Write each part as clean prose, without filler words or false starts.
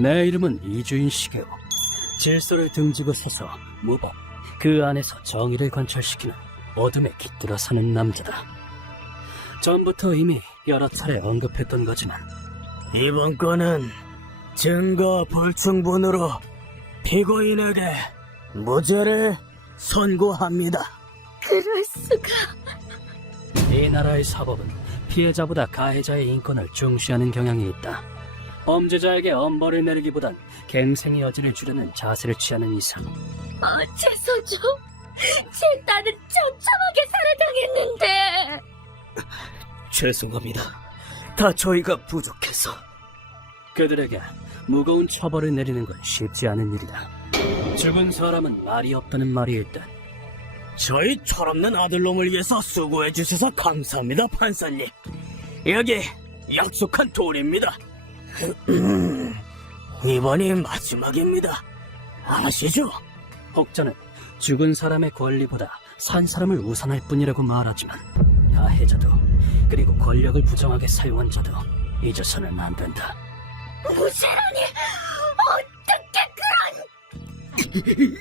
내 이름은 이주인 시게오. 질서를 등지고 서서 무법, 그 안에서 정의를 관철시키는 어둠에 깃들어 사는 남자다. 전부터 이미 여러 차례 언급했던 거지만 이번 건은 증거 불충분으로 피고인에게 무죄를 선고합니다. 그럴 수가. 이 나라의 사법은 피해자보다 가해자의 인권을 중시하는 경향이 있다. 범죄자에게 엄벌을 내리기보단 갱생의 여지를 주려는 자세를 취하는 이상 어째서죠? 제 딸은 처참하게 살해당했는데. 죄송합니다. 다 저희가 부족해서. 그들에게 무거운 처벌을 내리는 건 쉽지 않은 일이다. 죽은 사람은 말이 없다는 말이 일단. 저희 철없는 아들놈을 위해서 수고해 주셔서 감사합니다, 판사님. 여기 약속한 돌입니다. 이번이 마지막입니다. 아시죠? 혹자는 죽은 사람의 권리보다 산 사람을 우선할 뿐이라고 말하지만 가해자도 그리고 권력을 부정하게 사용한 자도 잊어서는 안 된다. 무죄라니 어떻게 그런...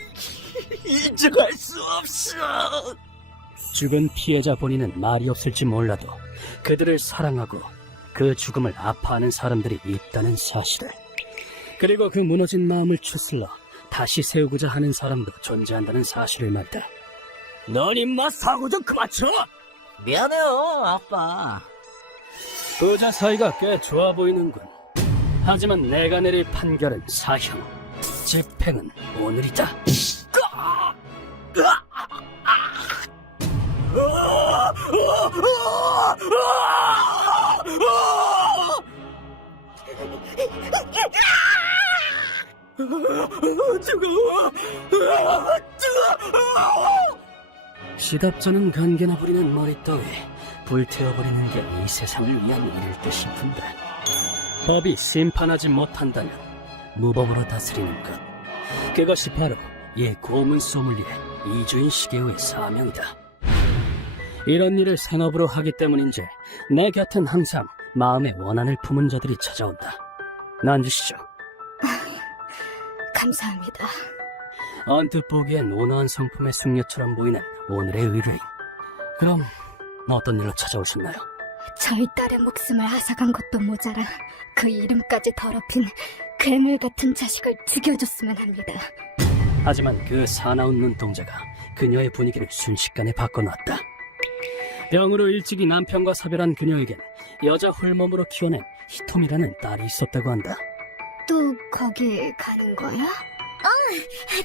인정할 수 없어. 죽은 피해자 본인은 말이 없을지 몰라도 그들을 사랑하고 그 죽음을 아파하는 사람들이 있다는 사실을, 그리고 그 무너진 마음을 추슬러 다시 세우고자 하는 사람도 존재한다는 사실을 말다. 넌 임마 사고 좀 그만 쳐! 미안해요, 아빠. 부자 사이가 꽤 좋아 보이는군. 하지만 내가 내릴 판결은 사형, 집행은 오늘이다. 시답잖은 간개나 부리는 머릿더위 불태워버리는 게 이 세상을 위한 일일 듯 싶은데, 법이 심판하지 못한다면 무법으로 다스리는 것, 그것이 바로 이 고문 소믈리에 이주인 시게오의 사명이다. 이런 일을 생업으로 하기 때문인지 내 곁엔 항상 마음의 원한을 품은 자들이 찾아온다. 앉으시죠. 감사합니다. 언뜻 보기엔 온화한 성품의 숙녀처럼 보이는 오늘의 의뢰인. 그럼 어떤 일로 찾아오셨나요? 저희 딸의 목숨을 앗아간 것도 모자라 그 이름까지 더럽힌 괴물 같은 자식을 죽여줬으면 합니다. 하지만 그 사나운 눈동자가 그녀의 분위기를 순식간에 바꿔놨다. 병으로 일찍이 남편과 사별한 그녀에겐 여자 홀몸으로 키워낸 히토미라는 딸이 있었다고 한다. 또 거기 가는 거야?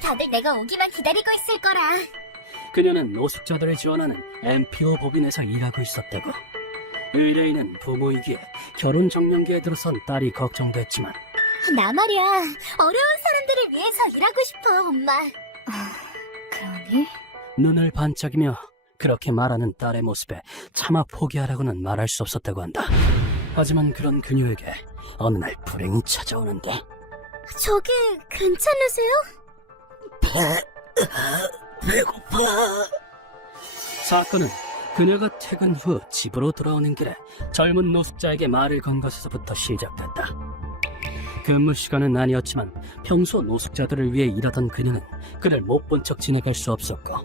다들 내가 오기만 기다리고 있을 거라. 그녀는 노숙자들을 지원하는 MPO 법인에서 일하고 있었다고. 의뢰인은 부모이기에 결혼 정년기에 들어선 딸이 걱정됐지만, 나 말이야, 어려운 사람들을 위해서 일하고 싶어, 엄마. 그러니? 눈을 반짝이며 그렇게 말하는 딸의 모습에 차마 포기하라고는 말할 수 없었다고 한다. 하지만 그런 그녀에게 어느 날 불행이 찾아오는데, 저기 괜찮으세요? 배고파. 사건은 그녀가 퇴근 후 집으로 돌아오는 길에 젊은 노숙자에게 말을 건 것에서부터 시작됐다. 근무 시간은 아니었지만 평소 노숙자들을 위해 일하던 그녀는 그를 못 본 척 지나갈 수 없었고,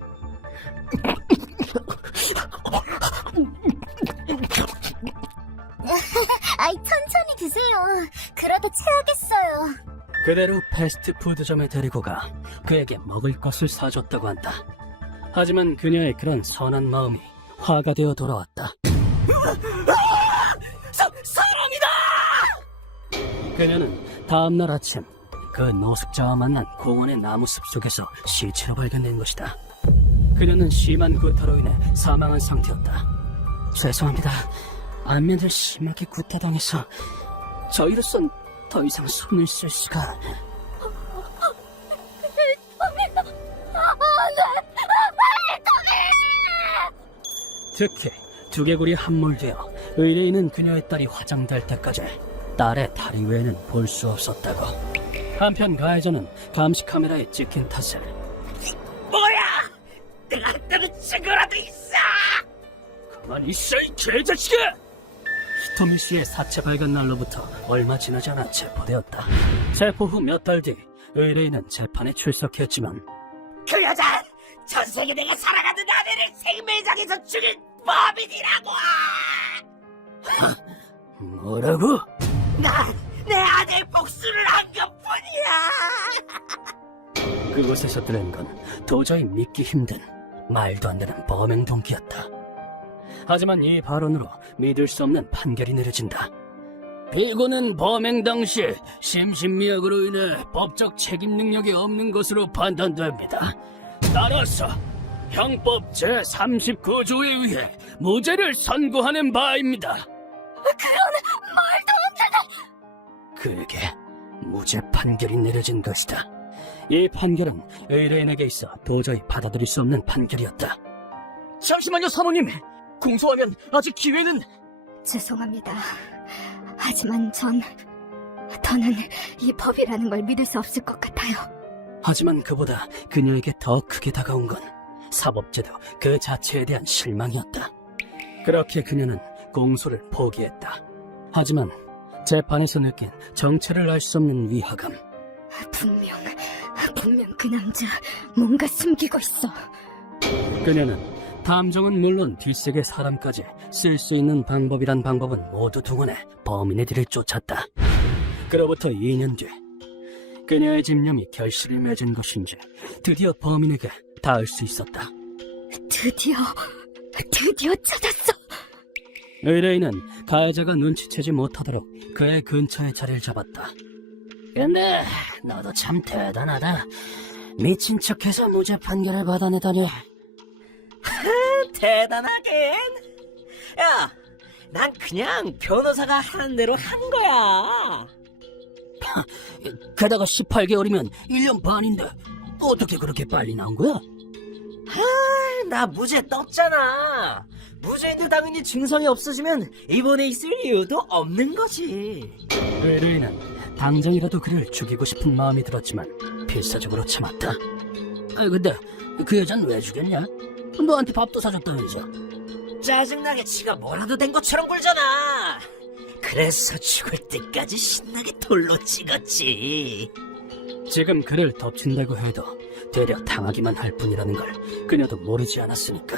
아이, 천천히 드세요. 그러다 체하겠어요. 그대로 패스트푸드점에 데리고 가 그에게 먹을 것을 사줬다고 한다. 하지만 그녀의 그런 선한 마음이 화가 되어 돌아왔다. 사랑이다! 그녀는 다음날 아침 그 노숙자와 만난 공원의 나무숲 속에서 시체로 발견된 것이다. 그녀는 심한 구타로 인해 사망한 상태였다. 죄송합니다. 안면을 심하게 구타당해서 저희로선 더 이상 손을 쓸 수가... 특히 두개골이 함몰되어 의뢰인은 그녀의 딸이 화장될 때까지 딸의 다리 외에는 볼 수 없었다고. 한편 가해자는 감시 카메라에 찍힌 탓을 뭐야! 내가 때는 증거라도 있어! 가만히 있어, 이 개자식아! 토미 씨의 사체 발견 날로부터 얼마 지나지 않아 체포되었다. 체포 후 몇 달 뒤 의뢰인은 재판에 출석했지만 그 여자 전 세계 내가 사랑하는 아내를 생매장에서 죽인 범인이라고! 뭐라고? 난 내 아내의 복수를 한 것뿐이야! 그곳에서 들은 건 도저히 믿기 힘든 말도 안 되는 범행 동기였다. 하지만 이 발언으로 믿을 수 없는 판결이 내려진다. 피고는 범행 당시 심신미약으로 인해 법적 책임 능력이 없는 것으로 판단됩니다. 따라서 형법 제39조에 의해 무죄를 선고하는 바입니다. 그에게 무죄 판결이 내려진 것이다. 이 판결은 의뢰인에게 있어 도저히 받아들일 수 없는 판결이었다. 잠시만요, 사모님. 공소하면 아직 기회는... 죄송합니다. 하지만 더는 이 법이라는 걸 믿을 수 없을 것 같아요. 하지만 그보다 그녀에게 더 크게 다가온 건 사법제도 그 자체에 대한 실망이었다. 그렇게 그녀는 공소를 포기했다. 하지만 재판에서 느낀 정체를 알 수 없는 위화감. 분명 그 남자 뭔가 숨기고 있어. 그녀는 탐정은 물론 뒷세계 사람까지 쓸 수 있는 방법이란 방법은 모두 동원해 범인의 뒤를 쫓았다. 그로부터 2년 뒤 그녀의 집념이 결실을 맺은 것인지 드디어 범인에게 닿을 수 있었다. 드디어 찾았어. 의뢰인은 가해자가 눈치채지 못하도록 그의 근처에 자리를 잡았다. 근데 너도 참 대단하다. 미친 척해서 무죄 판결을 받아내다니. 대단하긴! 야, 난 그냥 변호사가 하는 대로 한 거야. 게다가 18개월이면 1년 반인데 어떻게 그렇게 빨리 나온 거야? 나 무죄 떴잖아. 무죄인데 당연히 증상이 없어지면 입원해 있을 이유도 없는 거지. 의뢰인은 당장이라도 그를 죽이고 싶은 마음이 들었지만 필사적으로 참았다. 근데 그 여잔 왜 죽였냐? 너한테 밥도 사줬다면서. 짜증나게 지가 뭐라도 된 것처럼 굴잖아. 그래서 죽을 때까지 신나게 돌로 찍었지. 지금 그를 덮친다고 해도 되려 당하기만 할 뿐이라는 걸 그녀도 모르지 않았으니까.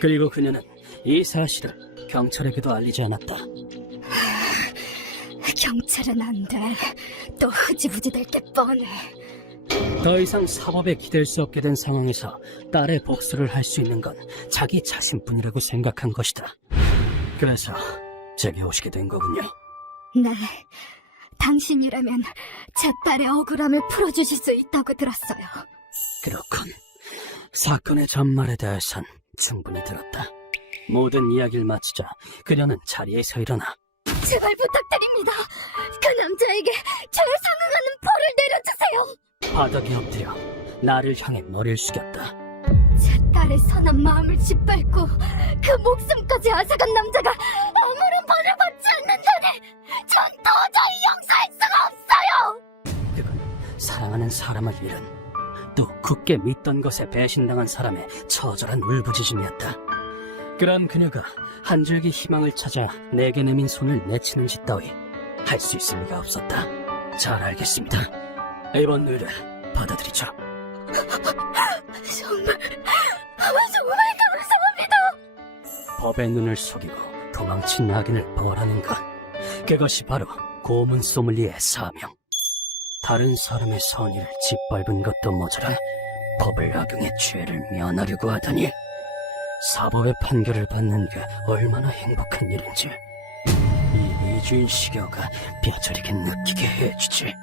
그리고 그녀는 이 사실을 경찰에게도 알리지 않았다. 경찰은 안 돼. 또 흐지부지 될 게 뻔해. 더 이상 사법에 기댈 수 없게 된 상황에서 딸의 복수를 할 수 있는 건 자기 자신뿐이라고 생각한 것이다. 그래서 제게 오시게 된 거군요. 네, 당신이라면 제 딸의 억울함을 풀어주실 수 있다고 들었어요. 그렇군. 사건의 전말에 대해선 충분히 들었다. 모든 이야기를 마치자 그녀는 자리에서 일어나 제발 부탁드립니다. 그 남자에게 저를 상응하는 벌을 내려주세요. 바닥에 엎드려 나를 향해 머리를 숙였다. 제 딸의 선한 마음을 짓밟고 그 목숨까지 앗아간 남자가 아무런 벌을 받지 않는다니 전 도저히 용서할 수가 없어요. 그건 사랑하는 사람을 잃은 또 굳게 믿던 것에 배신당한 사람의 처절한 울부짖음이었다. 그런 그녀가 한 줄기 희망을 찾아 내게 내민 손을 내치는 짓 따위 할 수 있을 리가 없었다. 잘 알겠습니다. 이번 의뢰 받아들이죠. 정말 감사합니다. 법의 눈을 속이고 도망친 악인을 벌하는 것, 그것이 바로 고문 소믈리에의 사명. 다른 사람의 선의를 짓밟은 것도 모자라 법을 악용해 죄를 면하려고 하다니. 사법의 판결을 받는 게 얼마나 행복한 일인지 이 이주인 시겨가 뼈저리게 느끼게 해주지.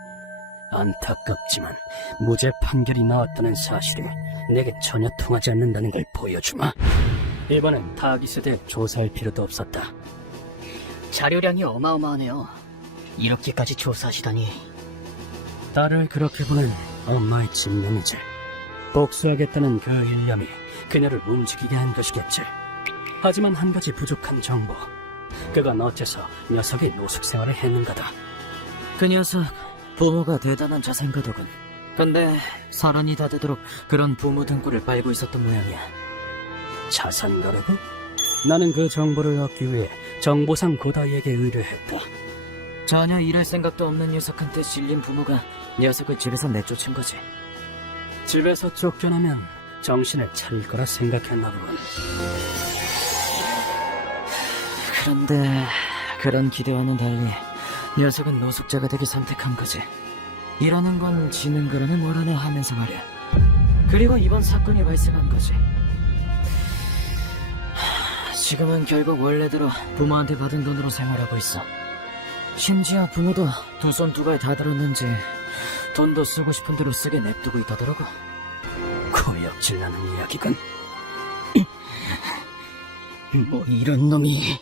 안타깝지만 무죄 판결이 나왔다는 사실이 내겐 전혀 통하지 않는다는 걸 보여주마. 이번엔 타깃에 대해 조사할 필요도 없었다. 자료량이 어마어마하네요. 이렇게까지 조사하시다니. 딸을 그렇게 보는 엄마의 집념이지. 복수하겠다는 그 일념이 그녀를 움직이게 한 것이겠지. 하지만 한 가지 부족한 정보. 그건 어째서 녀석이 노숙 생활을 했는가다. 그 녀석 부모가 대단한 자생가더군. 근데 사람이 다 되도록 그런 부모 등골을 빨고 있었던 모양이야. 자산가라고? 나는 그 정보를 얻기 위해 정보상 고다이에게 의뢰했다. 전혀 일할 생각도 없는 녀석한테 질린 부모가 녀석을 집에서 내쫓은 거지. 집에서 쫓겨나면 정신을 차릴 거라 생각했나 보군. 그런데 그런 기대와는 달리 녀석은 노숙자가 되기 선택한 거지. 일하는 건 지는 거라네 뭐라네 하면서 말이야. 그리고 이번 사건이 발생한 거지. 지금은 결국 원래대로 부모한테 받은 돈으로 생활하고 있어. 심지어 부모도 두 손 두 발 다 들었는지 돈도 쓰고 싶은 대로 쓰게 냅두고 있다더라고. 고역질나는 이야기군. 뭐 이런 놈이.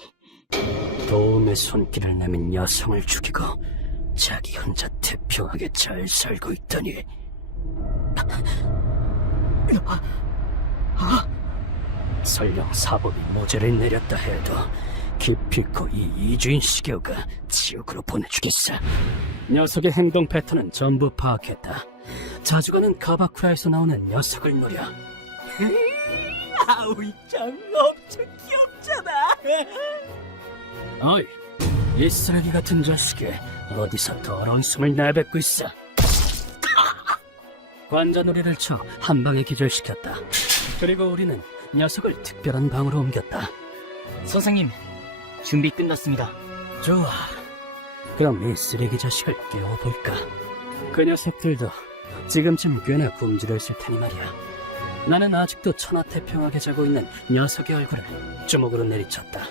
도움의 손길을 내민 여성을 죽이고 자기 혼자 태평하게 잘 살고 있더니 설령 사법이 무죄를 내렸다 해도 기필코 이 이주인 시계오가 지옥으로 보내주겠어. 녀석의 행동 패턴은 전부 파악했다. 자주 가는 가바쿠라에서 나오는 녀석을 노려. 아우이짱 엄청 귀엽잖아. 어이, 이 쓰레기 같은 자식이 어디서 더러운 숨을 내뱉고 있어. 관자놀이를 쳐 한 방에 기절시켰다. 그리고 우리는 녀석을 특별한 방으로 옮겼다. 선생님, 준비 끝났습니다. 좋아. 그럼 이 쓰레기 자식을 깨워볼까? 그 녀석들도 지금쯤 꽤나 굶주렸을 테니 말이야. 나는 아직도 천하태평하게 자고 있는 녀석의 얼굴을 주먹으로 내리쳤다.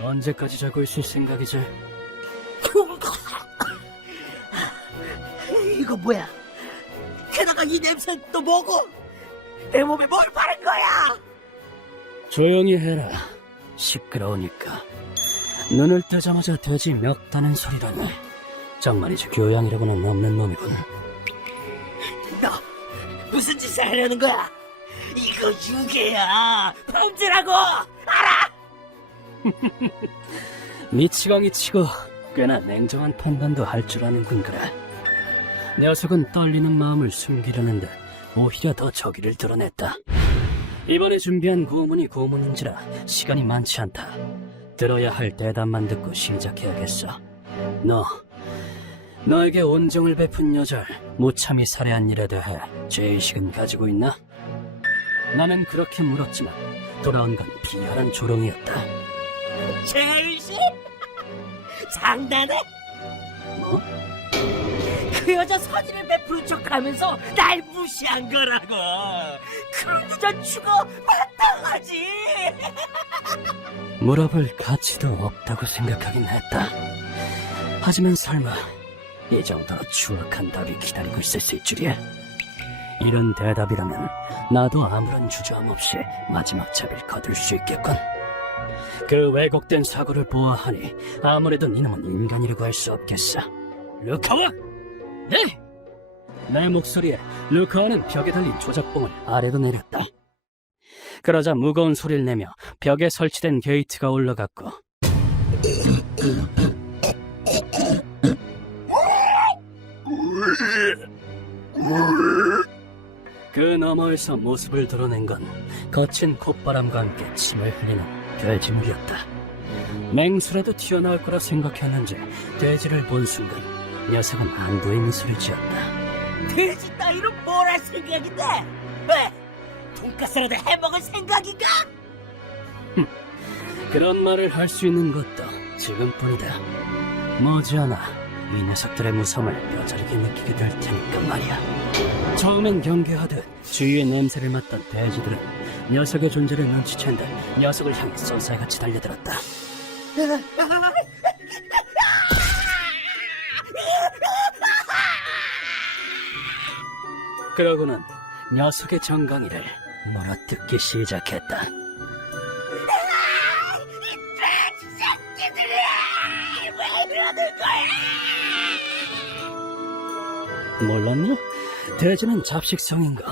언제까지 자고 있을 생각이지? 이거 뭐야? 게다가 이 냄새 또 뭐고? 내 몸에 뭘 바른 거야? 조용히 해라. 시끄러우니까. 눈을 뜨자마자 돼지 멱다는 소리라네. 정말이지 교양이라고는 없는 놈이군. 너 무슨 짓을 하려는 거야? 이거 유괴야. 범죄라고. 알아? 미치광이 치고 꽤나 냉정한 판단도 할 줄 아는군 그래. 녀석은 떨리는 마음을 숨기려는 듯 오히려 더 저기를 드러냈다. 이번에 준비한 고문이 고문인지라 시간이 많지 않다. 들어야 할 대답만 듣고 시작해야겠어. 너에게 온정을 베푼 여자를 무참히 살해한 일에 대해 죄의식은 가지고 있나? 나는 그렇게 물었지만 돌아온 건 비열한 조롱이었다. 죄의식? 장난해? 뭐? 그 여자 선의를 베푸는 척하면서 날 무시한 거라고. 그런 여자 죽어 마땅하지. 물어볼 가치도 없다고 생각하긴 했다. 하지만 설마 이 정도로 추악한 답이 기다리고 있었을 줄이야. 이런 대답이라면 나도 아무런 주저함 없이 마지막 잡을 거둘 수 있겠군. 그 왜곡된 사고를 보아하니 아무래도 이놈은 인간이라고 할 수 없겠어. 루카와! 네! 내 목소리에 루카와는 벽에 달린 조작봉을 아래로 내렸다. 그러자 무거운 소리를 내며 벽에 설치된 게이트가 올라갔고 그 너머에서 모습을 드러낸 건 거친 콧바람과 함께 침을 흘리는 돼지물이었다. 맹수라도 튀어나올 거라 생각했는지 돼지를 본 순간 녀석은 안도의 미소를 지었다. 돼지 따위로 뭘 할 생각인데? 왜? 돈가스라도 해먹을 생각인가? 그런 말을 할 수 있는 것도 지금뿐이다. 머지않아 이 녀석들의 무서움을 뼈저리게 느끼게 될 테니까 말이야. 처음엔 경계하듯 주위의 냄새를 맡던 돼지들은 녀석의 존재를 눈치챈 듯 녀석을 향해 쏜살같이 달려들었다. 그러고는 녀석의 정강이를 물어뜯기 시작했다. 왜 이러는 거야? 몰랐냐? 돼지는 잡식성인 거.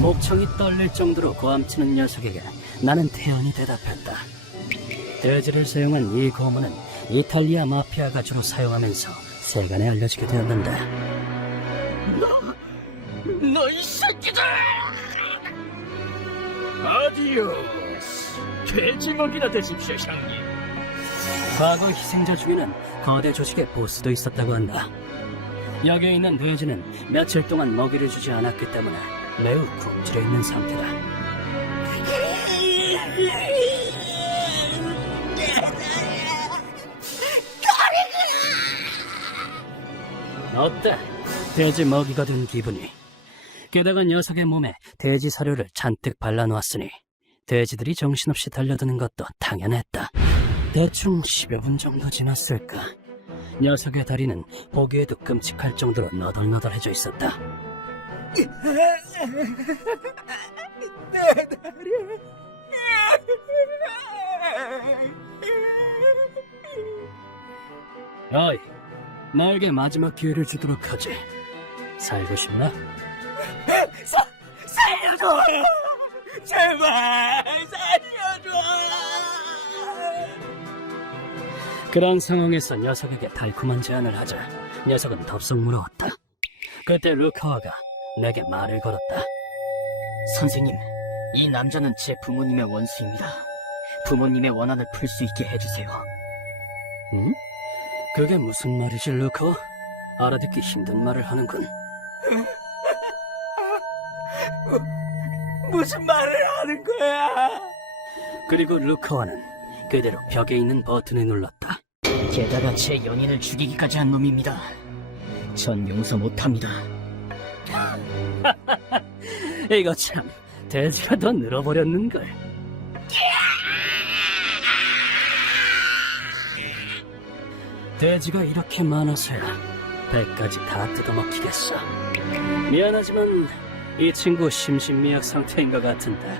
목청이 떨릴 정도로 고함치는 녀석에게 나는 태연히 대답했다. 돼지를 사용한 이 고문은 이탈리아 마피아가 주로 사용하면서 세간에 알려지게 되었는데 너 이 새끼들! 아디오스. 돼지먹이나 드십시오, 형님. 과거 희생자 중에는 거대 조직의 보스도 있었다고 한다. 여기에 있는 돼지는 며칠 동안 먹이를 주지 않았기 때문에 매우 굶주려 있는 상태다. 어때? 돼지 먹이가 된 기분이. 게다가 녀석의 몸에 돼지 사료를 잔뜩 발라놓았으니 돼지들이 정신없이 달려드는 것도 당연했다. 대충 10여 분 정도 지났을까. 녀석의 다리는 보기에도 끔찍할 정도로 너덜너덜해져 있었다. 내 다리. 어이, 나에게 마지막 기회를 주도록 하지. 살고 싶나? 살려줘! 제발 살려줘! 그런 상황에서 녀석에게 달콤한 제안을 하자 녀석은 덥석 물어왔다. 그때 루카와가 내게 말을 걸었다. 선생님, 이 남자는 제 부모님의 원수입니다. 부모님의 원한을 풀 수 있게 해주세요. 응? 그게 무슨 말이지, 루카와? 알아듣기 힘든 말을 하는군. 무슨 말을 하는 거야? 그리고 루카와는 그대로 벽에 있는 버튼을 눌렀다. 게다가 제 연인을 죽이기까지 한 놈입니다. 전 용서 못합니다. 이거 참, 돼지가 더 늘어버렸는걸. 돼지가 이렇게 많아서야 배까지 다 뜯어먹히겠어. 미안하지만 이 친구 심신미약 상태인 것 같은데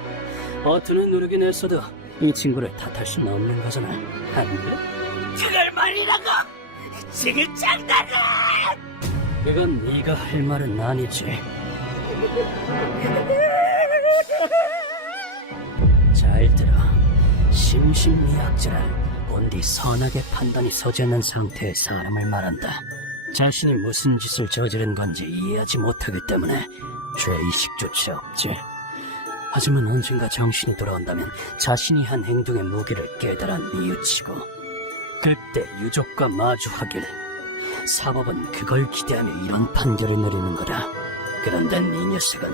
버튼을 누르긴 했어도 이 친구를 탓할 수는 없는 거잖아. 안 그래? 그럴 말이라고! 지금 장난해! 이건 네가 할 말은 아니지. 잘 들어. 심신미약자란 본디 선악의 판단이 서지 않는 상태의 사람을 말한다. 자신이 무슨 짓을 저지른 건지 이해하지 못하기 때문에 죄의식조차 없지. 하지만 언젠가 정신이 돌아온다면 자신이 한 행동의 무게를 깨달아 뉘우치고 그때 유족과 마주하길. 사법은 그걸 기대하며 이런 판결을 내리는 거다. 그런데 이 녀석은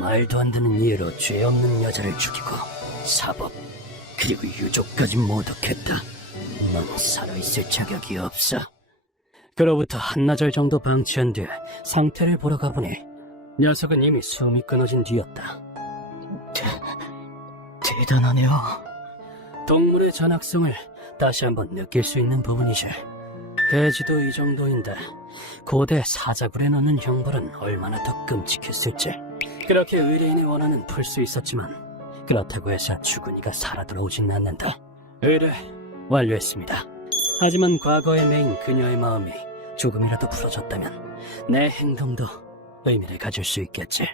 말도 안 되는 이유로 죄 없는 여자를 죽이고 사법 그리고 유족까지 모독했다. 넌 살아있을 자격이 없어. 그로부터 한나절 정도 방치한 뒤에 상태를 보러 가보니 녀석은 이미 숨이 끊어진 뒤였다. 대단하네요. 동물의 전학성을 다시 한번 느낄 수 있는 부분이지. 돼지도 이 정도인데 고대 사자굴에 넣는 형벌은 얼마나 더 끔찍했을지. 그렇게 의뢰인의 원한은 풀 수 있었지만 그렇다고 해서 죽은 이가 살아 돌아오진 않는다. 의뢰 완료했습니다. 하지만 과거에 매인 그녀의 마음이 조금이라도 풀어졌다면 내 행동도 의미를 가질 수 있겠지.